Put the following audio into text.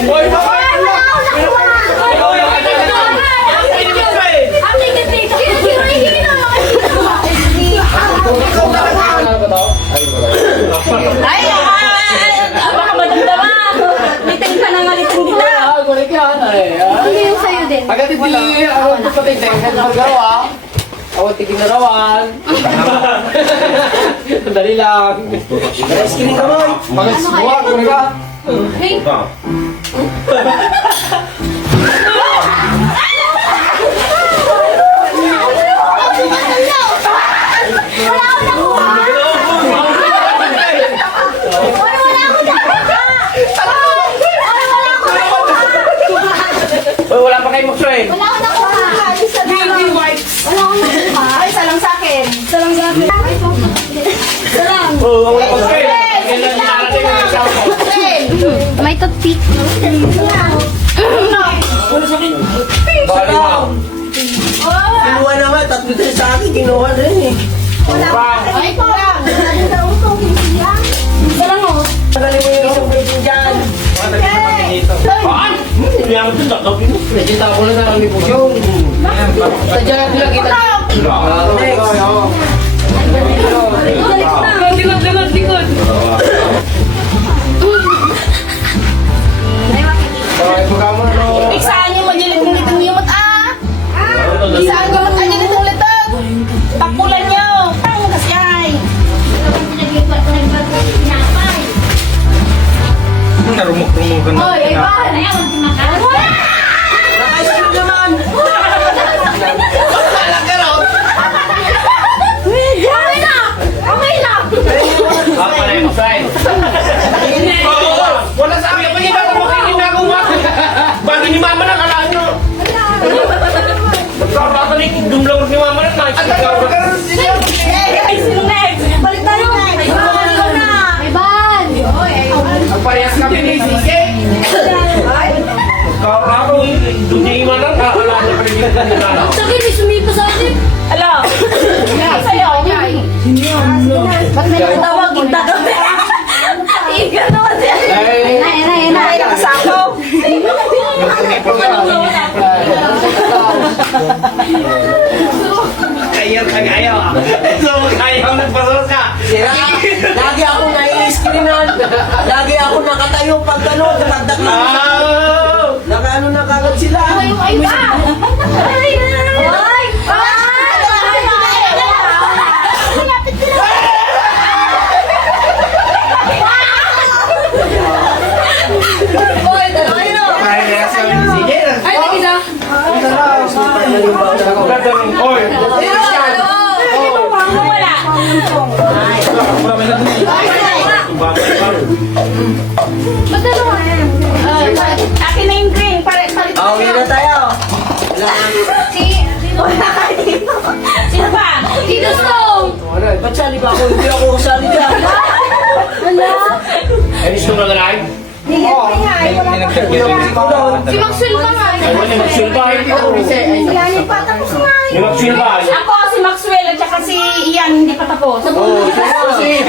Boy, bakit? Ay, baka madamdama. Liting ka na nga liting dito. Kulit yan Hindi yung sa'yo din. Agad hindi, ako ito pati tingin na magawa. Ako tigil na rawan. Dali lang. Skining ka, boy. Mag-buwa, kulit ka. Hey, Boy, wala pa kayo mag-train. wala akong nakuha. Wala akong nakuha. Ay, salang sa akin. Salang sa akin. Salang. Oo, wala pa mag-train. Kailan narating ang isang ko? May toothpick. Bali mo. Kinuha naman, tatlo tayo sa akin, kinuha rin eh. Ay, po lang. Salang mo. Magaling mo yung isang pwede dyan. Hindi ako dito. Nakita ko na sa kami po yung. Sadya lang kita. Likod. Iksaan niyo majilit-litong yumot Iksaan niyo majilit-litong. Pakulan niyo. Ang kasyay. Narumok-rumok ka na. Hoy, Ivan. Ayaw, magkumakain. Nakaisip naman! Okay na. Pala yung sign. Wala sa akin. Pwede ba kung makikinagawa? Bagay ni mama na kalaan nyo. Nagkakatalig. Dumlong ni mama na. Ay, sino next? Balik tayo. Ivan. Ang parehas kami ni Sisi. Kakaro. Doon niya iwan lang. Kakalaan niya pa rin yung kanina. Sige, may sumipa sa akin. Alo. Sa'yo. Ba't may Tawag kita kami. Iga naman siya. Ayun na. Ay, nakasako. Ayaw ka ayaw. So, ayaw nagpasos ka. Sira, lagi ako nai-screenan. Lagi ako nakatayo pag gano'n, nakagdak na. Nakaano na kagad sila. Ay, Ivan. Ay. Parehas kami ni Sisi. Ay, nag-isa. Oy. Wala. Ba't ano? Akin na yung green. Awin na tayo. Wala ka dito. Sino ba? Tito Stone. Ba't sali ba ako? Hindi ako kasali dyan. Ay, gusto mo na lang? Si Maxwell pa nga. Ay, magsulbay. Yan, patapos nga. Ni magsulbay. Ako, si Maxwell at saka si Ian hindi pa tapos. Oh, si